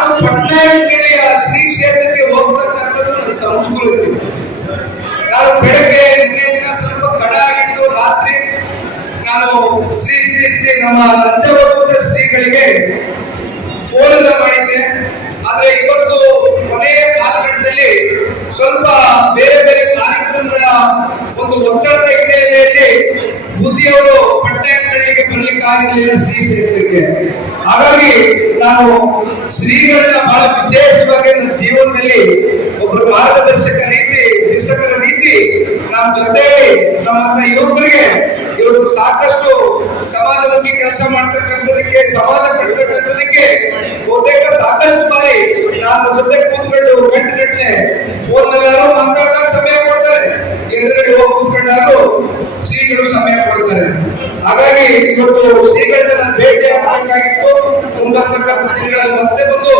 ನಾನು ಪಟ್ನಾಯಕಗಿರಿಯ ಶ್ರೀ ಕ್ಷೇತ್ರಕ್ಕೆ ಹೋಗ್ತಕ್ಕಂಥದ್ದು ನನ್ನ ಸಂಸ್ಕೃತಿ. ನಾನು ಬೆಳಗ್ಗೆ ಎಂಟನೇ ದಿನ ಸ್ವಲ್ಪ ತಡ ಆಗಿತ್ತು ರಾತ್ರಿ ನಾನು ಶ್ರೀ ಶ್ರೀ ಶ್ರೀ ನಮ್ಮ ನಂಜವರದ ಶ್ರೀಗಳಿಗೆ ಫೋನ್ ಎಲ್ಲ ಮಾಡಿದ್ದೆ. ಆದ್ರೆ ಇವತ್ತು ಕೊನೆಯ ಕಾಲಘಟ್ಟದಲ್ಲಿ ಸ್ವಲ್ಪ ಬೇರೆ ಬೇರೆ ಕಾರ್ಯಕ್ರಮಗಳ ಒಂದು ಒತ್ತಡದ ಹಿನ್ನೆಲೆಯಲ್ಲಿ ಬುದ್ಧಿಯವರು ಪಟ್ಟಣಗಳಿಗೆ ಬರ್ಲಿಕ್ಕೆ ಆಗಲಿಲ್ಲ ಶ್ರೀ ಕ್ಷೇತ್ರಕ್ಕೆ ಹಾಗಾಗಿ ನಾವು ಶ್ರೀಗಳನ್ನ ಬಹಳ ವಿಶೇಷವಾಗಿ ನನ್ನ ಜೀವನದಲ್ಲಿ ಒಬ್ಬರು ಮಾರ್ಗದರ್ಶಕ ರೀತಿ, ಶಿಕ್ಷಕರ ರೀತಿ ನಮ್ಮ ಜೊತೆಯಲ್ಲಿ ನಮ್ಮಂತ ಯುವಕರಿಗೆ ಇವರು ಸಾಕಷ್ಟು ಸಮಾಜಮುಖಿ ಕೆಲಸ ಮಾಡ್ತಕ್ಕಂಥದಕ್ಕೆ ಸಮಾಜ ಕಟ್ಟತಕ್ಕಂಥದಕ್ಕೆ ಬಹುತೇಕ ಸಾಕಷ್ಟು ಬಾರಿ ನಾನು ಜೊತೆ ಕೂತ್ಕೊಂಡು ಇವತ್ತು ಶ್ರೀಗಳನ್ನ ನಾನು ಭೇಟಿ ಆಗಬೇಕಾಗಿತ್ತು ಮುಂಬರ್ತಕ್ಕಂಥ ದಿನಗಳಲ್ಲಿ ಮತ್ತೆ ಬಂದು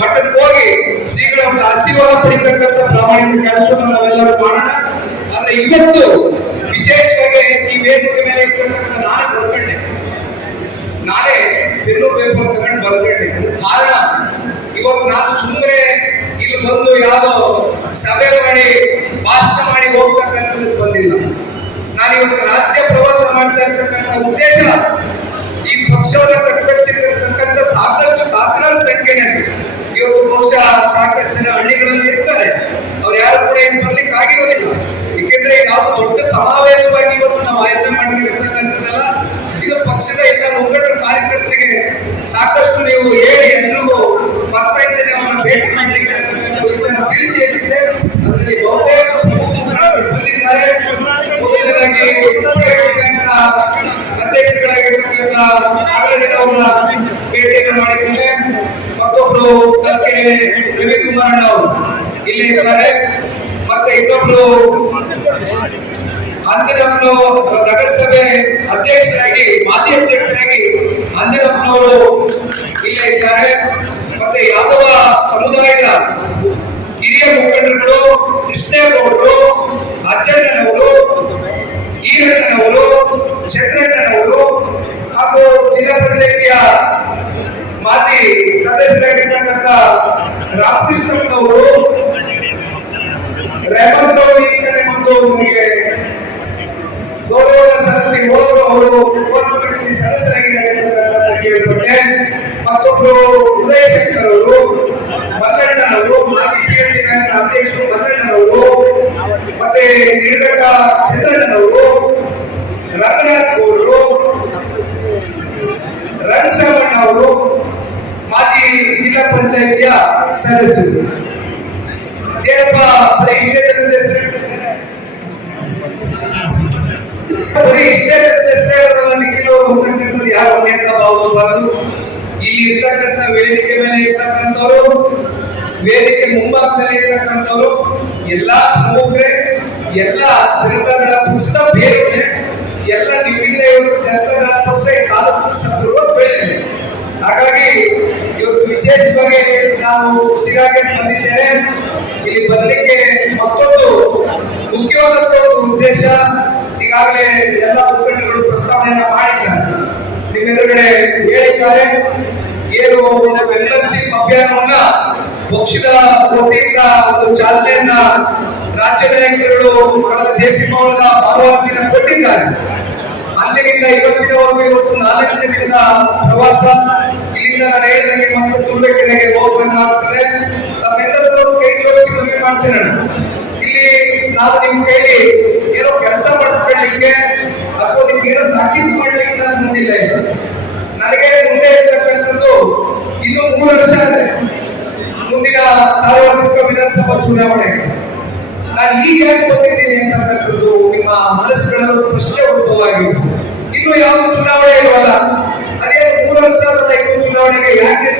ಮಠಕ್ಕೆ ಹೋಗಿ ಶ್ರೀಗಳ ಒಂದು ಆಶೀರ್ವಾದ ಪಡಿತಕ್ಕಂಥ ಪ್ರಾಮಾಣಿಕ ಕೆಲಸವನ್ನು ನಾವೆಲ್ಲರೂ ಮಾಡೋಣ. ಆದ್ರೆ ಇವತ್ತು ವಿಶೇಷವಾಗಿ ಈ ವೇದಿಕೆ ಮೇಲೆ ಇರ್ತಕ್ಕಂಥ ನಾನೇ ಬರ್ಕೊಂಡೆ ನಾನೇ ಪೆನ್ನು ಪೇಪರ್ ತಗೊಂಡು ಬರ್ಕೊಂಡೆ ಕಾರಣ ಇವಾಗ ನಾನು ಸುಮ್ಮನೆ ಇಲ್ಲಿ ಬಂದು ಯಾವುದೋ ಸಭೆ ಮಾಡಿ ಭಾಷಣ ಮಾಡಿ ಹೋಗ್ತಕ್ಕಂಥದ್ದು ಬಂದಿಲ್ಲ. ನಾನು ಇವತ್ತು ರಾಜ್ಯ ಪ್ರವಾಸ ಮಾಡ್ತಾ ಇರ್ತಕ್ಕಂಥ ಉದ್ದೇಶ, ಈ ಪಕ್ಷವನ್ನು ಕಟ್ಟುಕಟ್ಟಿಸಿರ್ತಕ್ಕಂಥ ಸಾಕಷ್ಟು ಸಹಸ್ರಾರು ಸಂಖ್ಯೆಯಲ್ಲಿ ಇವತ್ತು ಬಹುಶಃ ಸಾಕಷ್ಟು ಜನ ಹಳ್ಳಿಗಳಲ್ಲಿ ಇರ್ತಾರೆ. ಅವ್ರು ಯಾರು ಕೂಡ ಇಲ್ಲಿ ಬರ್ಲಿಕ್ಕೆ ಆಗಿರೋದಿಲ್ಲ. ಏಕೆಂದ್ರೆ ನಾವು ದೊಡ್ಡ ಸಮಾವೇಶವಾಗಿ ಇವತ್ತು ನಾವು ಆಯೋಜನೆ ಮಾಡಿರ್ತಕ್ಕಂಥದ್ದಲ್ಲ ಇದು ಪಕ್ಷದ ಎಲ್ಲ ಮುಖಂಡರು, ಕಾರ್ಯಕರ್ತರಿಗೆ ಸಾಕಷ್ಟು ನೀವು ಹೇಳಿ ಅಧ್ಯಕ್ಷರಾಗಿರ್ತಕ್ಕಂಥ ನಾಗರಾಜ್ ಅವರ ಭೇಟಿಯನ್ನು ಮಾಡಿದ್ದೇನೆ ಮತ್ತೊಬ್ರು ಕಲ್ಕೆರೆ ರವಿಕುಮಾರ್ ಅವರು ಇಲ್ಲಿ ಇದ್ದಾರೆ. ಮತ್ತೆ ಇನ್ನೊಬ್ರು ಅಂಜನಪ್ಪನವರು ನಗರಸಭೆ ಅಧ್ಯಕ್ಷರಾಗಿ, ಮಾಜಿ ಅಧ್ಯಕ್ಷರಾಗಿ ಅಂಜನಪ್ಪನವರು ಇಲ್ಲೇ ಇದ್ದಾರೆ. ಮತ್ತೆ ಯಾದವ ಸಮುದಾಯದ ಹಿರಿಯ ಮುಖಂಡರುಗಳು ಕೃಷ್ಣೇಗೌಡರು ಅಜ್ಜಣ್ಣನವರು, ಈರಣ್ಣನವರು ಚಂದ್ರಣ್ಣನವರು ಹಾಗೂ ಜಿಲ್ಲಾ ಪಂಚಾಯಿತಿಯ ಮಾಜಿ ಸದಸ್ಯರಾಗಿರ್ತಕ್ಕಂಥ ರಾಮಕೃಷ್ಣಪ್ಪನವರು ರೇವಂತ್ ಅವರು ಈ ಕಡೆ ಬಂದು ನಮಗೆ ಗೌರವ ಸದಸ್ಯ ಹೋದರು. ಅವರು ಗೌರವ ಸದಸ್ಯರಾಗಿದ್ದಾರೆ ಕೇಳ್ಪಟ್ಟೆ ಮತ್ತೊಬ್ಬರು ಉದಯ ಶಂಕರ್ ಅವರು ಮಾಜಿ ಕೇಂದ್ರ ಅಧ್ಯಕ್ಷರು ಮಲ್ಲಣ್ಣನವರು, ಮತ್ತೆ ನಿರ್ಗಟ್ಟ ಚಂದ್ರಣ್ಣನವರು, ರಂಗನಾಥ್ ಗೌಡರು ರಣಸಮಣ್ಣ ಅವರು ಮಾಜಿ ಜಿಲ್ಲಾ ಪಂಚಾಯಿತಿಯ ಸದಸ್ಯರು ಇಲ್ಲಿ ಇರ್ತಕ್ಕಂಥ ವೇದಿಕೆ ಮೇಲೆ ಇರ್ತಕ್ಕಂಥವ್ರು, ವೇದಿಕೆ ಮುಂಭಾಗದಲ್ಲಿ ಇರ್ತಕ್ಕಂಥವ್ರು, ಎಲ್ಲಾ ಪ್ರಮುಖರೇ, ಎಲ್ಲ ಜನತಾದಳ ಪಕ್ಷದ ಬೇರೆ ಎಲ್ಲ ನಿಮ್ಮಿಂದ ಇವರು ಜನತಾದಳ ಪಕ್ಷ ಈ ತಾಲೂಕು ಹಾಗಾಗಿ ಇವತ್ತು ವಿಶೇಷವಾಗಿ ನಾವು ಸಿರಾಗೆ ಬಂದಿದ್ದೇನೆ ಇಲ್ಲಿ ಬರಲಿಕ್ಕೆ ಮತ್ತೊಂದು ಮುಖ್ಯವಾದಂತ ಒಂದು ಉದ್ದೇಶ ಈಗಾಗಲೇ ಎಲ್ಲ ಮುಖಂಡಗಳು ಪ್ರಸ್ತಾವನೆಯನ್ನ ಮಾಡಿದ್ದಾರೆ. ನಿಮ್ಮ ಎದುರುಗಡೆ ಹೇಳಿದ್ದಾರೆ. ಏನು ಮೆಂಬರ್ಶಿಪ್ ಅಭಿಯಾನವನ್ನ ಪಕ್ಷದ ವತಿಯಿಂದ ಒಂದು ಚಾಲನೆಯನ್ನ ರಾಜ್ಯ ನಾಯಕರುಗಳು ಕಳೆದ ಜೆ ಪಿ ಭವನದ ಭಾನುವಾರ ಕೊಟ್ಟಿದ್ದಾರೆ. ಅಂದಿನಿಂದ ಇವತ್ತಿನವರೆಗೂ ಇವತ್ತು ನಾಲ್ಕನೇ ದಿನದ ಪ್ರವಾಸ ಇಲ್ಲಿಂದ ನಾನು ಹೇಳಿದಂಗೆ ಮತ್ತೆ ತುರುವೇಕೆರೆಗೆ ಹೋಗಬೇಕಾಗುತ್ತದೆ ತಮ್ಮೆಲ್ಲರೂ ಕೈ ಜೋಡಿಸಿ ಮನವಿ ಮಾಡ್ತೇನೆ ಇಲ್ಲಿ ನಾವು ನಿಮ್ ಕೈಲಿ ಏನೋ ಕೆಲಸ ಮಾಡಿಸ್ಕೊಳ್ಳಿಕ್ಕೆ ಅಥವಾ ನಿಮ್ಗೆ ಏನೋ ತಾಕೀತು ಮಾಡ್ಲಿಕ್ಕೆ ನಾನು ಬಂದಿಲ್ಲ ಈಗ. ನನಗೆ ಮುಂದೆ ಇರ್ತಕ್ಕಂಥದ್ದು ಇನ್ನು ಮೂರು ವರ್ಷ ಇದೆ ಮುಂದಿನ ಸಾರ್ವತ್ರಿಕ ವಿಧಾನಸಭಾ ಚುನಾವಣೆ. ನಾನು ಈಗ ಯಾಕೆ ಬಂದಿದ್ದೀನಿ ಅಂತಕ್ಕಂಥದ್ದು ನಿಮ್ಮ ಮನಸ್ಸುಗಳನ್ನು ಪ್ರಶ್ನೆ ಆಗಿದೆ ಇನ್ನು ಯಾವ ಚುನಾವಣೆ ವರ್ಷ ಚುನಾವಣೆಗೆ ಯಾಕೆ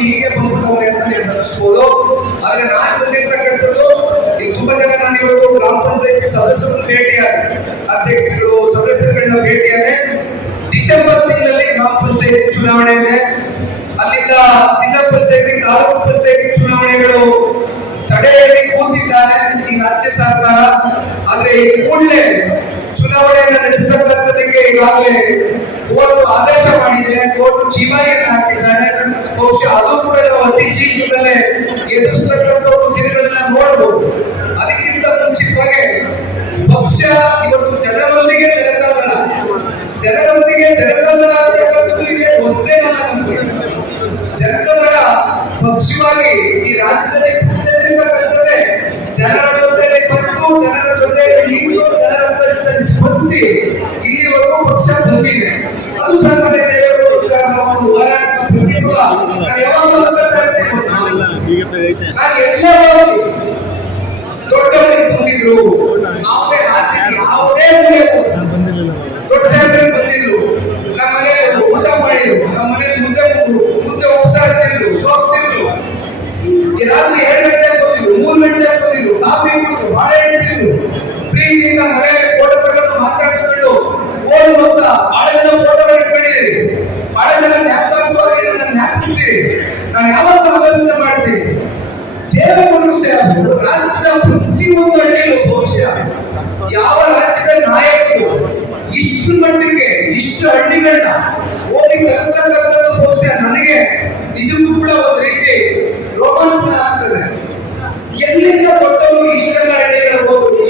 ಹೀಗೆ ಬಂದ್ಬಿಟ್ಟವನೇ ಅಂತ ನೀವು ಅನಿಸ್ಬೋದು ಆದ್ರೆ ನಾನು ಬಂದಿರ್ತಕ್ಕಂಥದ್ದು ಈಗ ತುಂಬಾ ಜನ ನಾನು ಇವತ್ತು ಗ್ರಾಮ ಪಂಚಾಯತ್ ಸದಸ್ಯರನ್ನು ಭೇಟಿಯಾದೆ ಅಧ್ಯಕ್ಷರು ಸದಸ್ಯರುಗಳನ್ನ ಭೇಟಿಯಾದೆ, ಡಿಸೆಂಬರ್ ತಿಂಗಳಲ್ಲಿ ಗ್ರಾಮ ಪಂಚಾಯತಿ ಚುನಾವಣೆ ಇದೆ. ಅಲ್ಲಿಂದ ಜಿಲ್ಲಾ ಪಂಚಾಯತಿ, ತಾಲೂಕು ಪಂಚಾಯತಿ ಚುನಾವಣೆಗಳು ತಡೆಯಲ್ಲಿ ಕೂತಿದ್ದಾರೆ. ಈ ರಾಜ್ಯ ಸರ್ಕಾರ, ಆದ್ರೆ ಕೂಡಲೇ ಚುನಾವಣೆಯನ್ನು ನಡೆಸ್ತಕ್ಕಂಥದಕ್ಕೆ ಈಗಾಗಲೇ ಕೋರ್ಟ್ ಆದೇಶ ಮಾಡಿದೆ. ಕೋರ್ಟ್ ಜೀವಾರಿಯನ್ನು ಹಾಕಿದ್ದಾರೆ. ಬಹುಶಃ ಅದು ಕೂಡ ನಾವು ಅತಿ ಶೀಘ್ರದಲ್ಲೇ ಎದುರಿಸ್ತಕ್ಕಂಥ ದಿನಗಳನ್ನ ನೋಡಬಹುದು ಅದಕ್ಕಿಂತ ಮುಂಚಿತವಾಗಿ ಪಕ್ಷ ಇವತ್ತು ಜನರೊಂದಿಗೆ ಜನತಾದಳ. ಜನರೊಂದಿಗೆ ಜನತಾದಳ ಅಂತಕ್ಕಂಥದ್ದು ಇದೆ ಹೊಸದೇನಲ್ಲ ನಮಗೆ. ಜನತಾದಳ ಪಕ್ಷವಾಗಿ ಈ ರಾಜ್ಯದಲ್ಲಿ ಹುಟ್ಟಿರ್ತಕ್ಕಂಥದ್ದೇ ಜನರ ಜೊತೆ ಬಂದು ಜನರ ಜೊತೆ ನಿಂತು ಜನರ ಪ್ರಶ್ನೆಯಲ್ಲಿ ಸ್ಪಂದಿಸಿ ಪಕ್ಷ ಅದು ಸಹ ಒಂದು ಹೋರಾಟದ ಪ್ರತಿಫಲ ನಾನು ಯಾವಾಗಲೂ? ನಾನು ಎಲ್ಲೇ ಹೋಗಿ ಬಂದಿದ್ರು ಯಾವುದೇ ರಾಜ್ಯಕ್ಕೆ ದೊಡ್ಡ ಸಾಹೇಬ್ರಿಗೆ ಬಂದಿದ್ರು ನಮ್ಮ ಮನೆಯಲ್ಲಿ ಊಟ ಮಾಡಿದ್ರು ನಮ್ಮ ರಾಜ್ಯದ ಪ್ರತಿಯೊಂದು ಹಳ್ಳಿಯಲ್ಲೂ ಬಹುಶಃ ಯಾವ ರಾಜ್ಯದ ನಾಯಕರು ಇಷ್ಟು ಮಟ್ಟಕ್ಕೆ, ಇಷ್ಟು ಹಳ್ಳಿಗಳನ್ನ ಓದಿ ಕರ್ತಕ್ಕಂಥದ್ದು ಬಹುಶಃ ನನಗೆ ನಿಜಕ್ಕೂ ಕೂಡ ಒಂದು ರೀತಿ ರೋಮಾಂಚನ ಆಗ್ತದೆ. ಎಲ್ಲಿಂದ ದೊಡ್ಡವರು ಇಷ್ಟೆಲ್ಲ ಹಳ್ಳಿಗಳು ಹೋದ್ರು